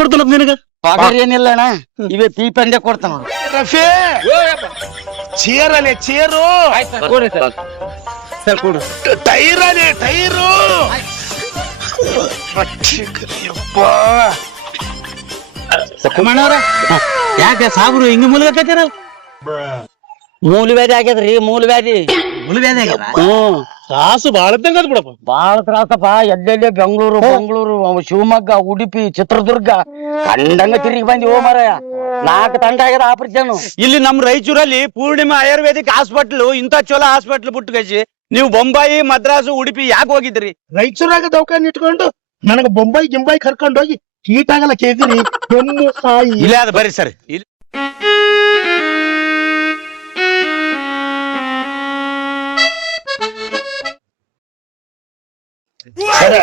ಕೊಡ್ತಾನ ನಿನಗ ಪಗಾರ ಏನಿಲ್ಲ ಅಣ್ಣ ಇವೇ ತೀಪಂದೆ ಕೊಡ್ತಾನ ರಫಿ ಚೇರಲೆ ಚೇರು ಟೈರಲೆ ಟೈರು ಮಣ್ಣವ್ರ ಯಾಕೆ ಸಾಬ್ರು ಹಿಂಗ ಮುಳುಗತ್ತಾರ ಮೂಲವ್ಯಾಧಿ ಆಗ್ಯದ್ರಿ ಮೂಲವ್ಯಾಧಿ ಮುಳುವ್ಯಾಧಿ ಆಗ್ಯದ ಕಾಸು ಬಾಳ ತಂಗದ್ ಬಿಡಪ್ಪ ಬಾಳ ತ್ರಾಸಪ್ಪ ಎಲ್ಲೆಲ್ಲೇ ಬೆಂಗಳೂರು ಶಿವಮೊಗ್ಗ ಉಡುಪಿ ಚಿತ್ರದುರ್ಗ ಕಂಡಂಗ ತಿರುಗಿ ಬಂದಿ ಓ ಮಾರಾಯ 4 ತಂಡ ಆಗ್ಯದ ಆಪರೇಷನ್ ಇಲ್ಲಿ ನಮ್ ರಾಯಚೂರಲ್ಲಿ ಪೂರ್ಣಿಮಾ ಆಯುರ್ವೇದಿಕ್ ಹಾಸ್ಪಿಟ್ಲ್ ಇಂತ ಚಲೋ ಹಾಸ್ಪಿಟ್ಲ್ ಬಿಟ್ಟು ನೀವು ಬೊಂಬಾಯಿ ಮದ್ರಾಸು ಉಡುಪಿ ಯಾಕೆ ಹೋಗಿದ್ರಿ? ರಾಯಚೂರಾಗ ದವಾಖಾನೆ ಇಟ್ಕೊಂಡು ನನಗ ಬೊಂಬಾಯಿ ಗಿಂಬಾಯಿ ಕರ್ಕೊಂಡು ಹೋಗಿ ಕೀಟ್ ಆಗಲ್ಲ ಕೇಳಿದ್ರಿ ಬೆನ್ನು ಸಾಯಿ ಇಲ್ಲ ಅದ ಬರ್ರಿ ಸರ್ ಸರ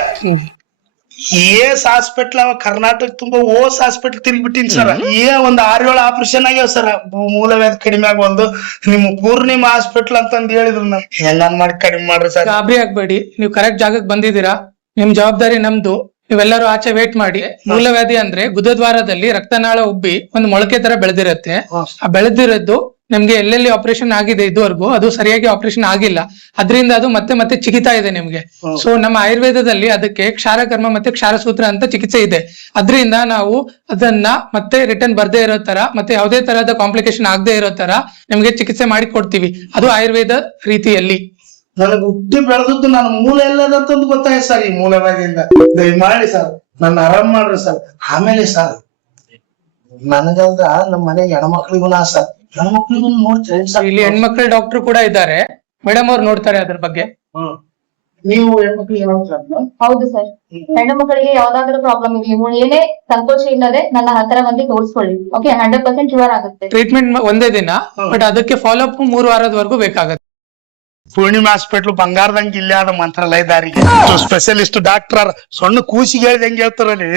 ಏಸ್ ಹಾಸ್ಪಿಟ್ಲ್ ಅವ ಕರ್ನಾಟಕ ತುಂಬಾ ಓಸ್ ಹಾಸ್ಪಿಟ್ಲ್ ತಿರುಗಿಬಿಟ್ಟಿನಿ ಸರ್ ಒಂದ್ 6-7 ಆಪರೇಷನ್ ಆಗ್ಯಾವ ಸರ್ ಮೂಲವ್ಯಾಧಿ ಕಡಿಮೆ ಆಗ ಒಂದು ನಿಮ್ ಪೂರ್ಣಿಮಾ ಹಾಸ್ಪಿಟ್ಲ್ ಅಂತಂದ್ ಹೇಳಿದ್ರು ನಾನು ಹೆಂಗ್ ಮಾಡಿ ಕಡಿಮೆ ಮಾಡ್ರಿ ಸರ್. ಗಾಬರಿ ಆಗ್ಬೇಡಿ, ನೀವು ಕರೆಕ್ಟ್ ಜಾಗಕ್ಕೆ ಬಂದಿದ್ದೀರಾ. ನಿಮ್ ಜವಾಬ್ದಾರಿ ನಮ್ದು. ನೀವೆಲ್ಲರೂ ಆಚೆ ವೇಟ್ ಮಾಡಿ. ಮೂಲವ್ಯಾಧಿ ಅಂದ್ರೆ ಗುದದ್ವಾರದಲ್ಲಿ ರಕ್ತನಾಳ ಉಬ್ಬಿ ಒಂದು ಮೊಳಕೆ ತರ ಬೆಳೆದಿರತ್ತೆ. ಆ ಬೆಳೆದಿರೋದು ನಿಮ್ಗೆ ಎಲ್ಲೆಲ್ಲಿ ಆಪರೇಷನ್ ಆಗಿದೆ ಇದುವರೆಗೂ ಅದು ಸರಿಯಾಗಿ ಆಪರೇಷನ್ ಆಗಿಲ್ಲ, ಅದರಿಂದ ಅದು ಮತ್ತೆ ಮತ್ತೆ ಚಿಕಿತ್ಸಾ ಇದೆ ನಿಮ್ಗೆ. ಸೊ ನಮ್ಮ ಆಯುರ್ವೇದದಲ್ಲಿ ಅದಕ್ಕೆ ಕ್ಷಾರಕರ್ಮ ಮತ್ತೆ ಕ್ಷಾರಸೂತ್ರ ಅಂತ ಚಿಕಿತ್ಸೆ ಇದೆ. ಅದರಿಂದ ನಾವು ಅದನ್ನ ಮತ್ತೆ ರಿಟರ್ನ್ ಬರ್ದೇ ಇರೋ ತರ ಮತ್ತೆ ಯಾವುದೇ ತರಹದ ಕಾಂಪ್ಲಿಕೇಶನ್ ಆಗದೆ ಇರೋ ತರ ನಿಮ್ಗೆ ಚಿಕಿತ್ಸೆ ಮಾಡಿ ಕೊಡ್ತೀವಿ, ಅದು ಆಯುರ್ವೇದ ರೀತಿಯಲ್ಲಿ. ನನಗೆ ಹುಟ್ಟಿ ಬೆಳೆದದ್ದು ನನ್ನ ಮೂಲ ಎಲ್ಲದಂತಂದು ಗೊತ್ತಾಯ್ತು ಸರ್. ಈ ಮೂಲವ್ಯಾಧಿಯಿಂದ ದಯಮಾಡಿ ಸರ್ ನನ್ನ ಆರಾಮ್ ಮಾಡ್ರಿ ಸರ್. ಆಮೇಲೆ ಸರ್ ನನಗಲ್ದ ನಮ್ಮ ಮನೆಗೆ ಹೆಣ್ಮಕ್ಳಿಗೂ ಸರ್ ಹೆಣ್ಮಕ್ಳಿಗೂ ನೋಡ್ತೇವೆ ಸರ್. ಇಲ್ಲಿ ಹೆಣ್ಮಕ್ಳ ಡಾಕ್ಟರ್ ಕೂಡ ಇದ್ದಾರೆ, ಮೇಡಮ್ ಅವ್ರು ನೋಡ್ತಾರೆ ಅದ್ರ ಬಗ್ಗೆ. ನೀವು ಹೆಣ್ಮಕ್ಳಿಗೆ ಏನಾಗ್ತದೆ? ಹೌದು ಸರ್, ಹೆಣ್ಣು ಮಕ್ಕಳಿಗೆ ಯಾವ್ದಾದ್ರು ಪ್ರಾಬ್ಲಮ್ ಇರಲಿ ಏನೇ ಸಂಕೋಚ ಇಲ್ಲದೆ ನನ್ನ ಹತ್ರ ಬಂದು ತೋರಿಸ್ಕೊಳ್ಳಿ. ಓಕೆ, 100% ಕ್ಯೂರ್ ಆಗುತ್ತೆ. ಟ್ರೀಟ್ಮೆಂಟ್ ಒಂದೇ ದಿನ, ಬಟ್ ಅದಕ್ಕೆ ಫಾಲೋ ಅಪ್ 3 ವಾರದವರೆಗೂ ಬೇಕಾಗುತ್ತೆ. ಪೂರ್ಣಿಮಾ ಹಾಸ್ಪಿಟ್ಲ್ ಬಂಗಾರದಂಗ ಇಲ್ಲ ಅದ ಮಂತ್ರಾಲಯದಾರಿಗೆ ಸ್ಪೆಷಲಿಸ್ಟ್ ಡಾಕ್ಟರ್ ಸಣ್ಣ ಕೂಸಿಗೆ ಹೇಳಿದ ಹೆಂಗ್ ಹೇಳ್ತಾರಲ್ಲಿ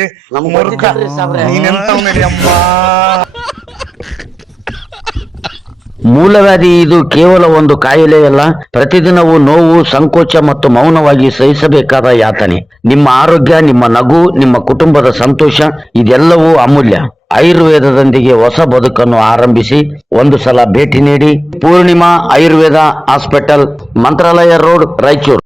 ನೀನೆಂತವ್ರಿ ಅಮ್ಮ. ಮೂಲವ್ಯಾಧಿ ಇದು ಕೇವಲ ಒಂದು ಕಾಯಿಲೆಯಲ್ಲ, ಪ್ರತಿದಿನವೂ ನೋವು, ಸಂಕೋಚ ಮತ್ತು ಮೌನವಾಗಿ ಸಹಿಸಬೇಕಾದ ಯಾತನೆ. ನಿಮ್ಮ ಆರೋಗ್ಯ, ನಿಮ್ಮ ನಗು, ನಿಮ್ಮ ಕುಟುಂಬದ ಸಂತೋಷ ಇದೆಲ್ಲವೂ ಅಮೂಲ್ಯ. ಆಯುರ್ವೇದದೊಂದಿಗೆ ಹೊಸ ಬದುಕನ್ನು ಆರಂಭಿಸಿ. ಒಂದು ಸಲ ಭೇಟಿ ನೀಡಿ. ಪೂರ್ಣಿಮಾ ಆಯುರ್ವೇದ ಹಾಸ್ಪಿಟಲ್, ಮಂತ್ರಾಲಯ ರೋಡ್, ರಾಯಚೂರು.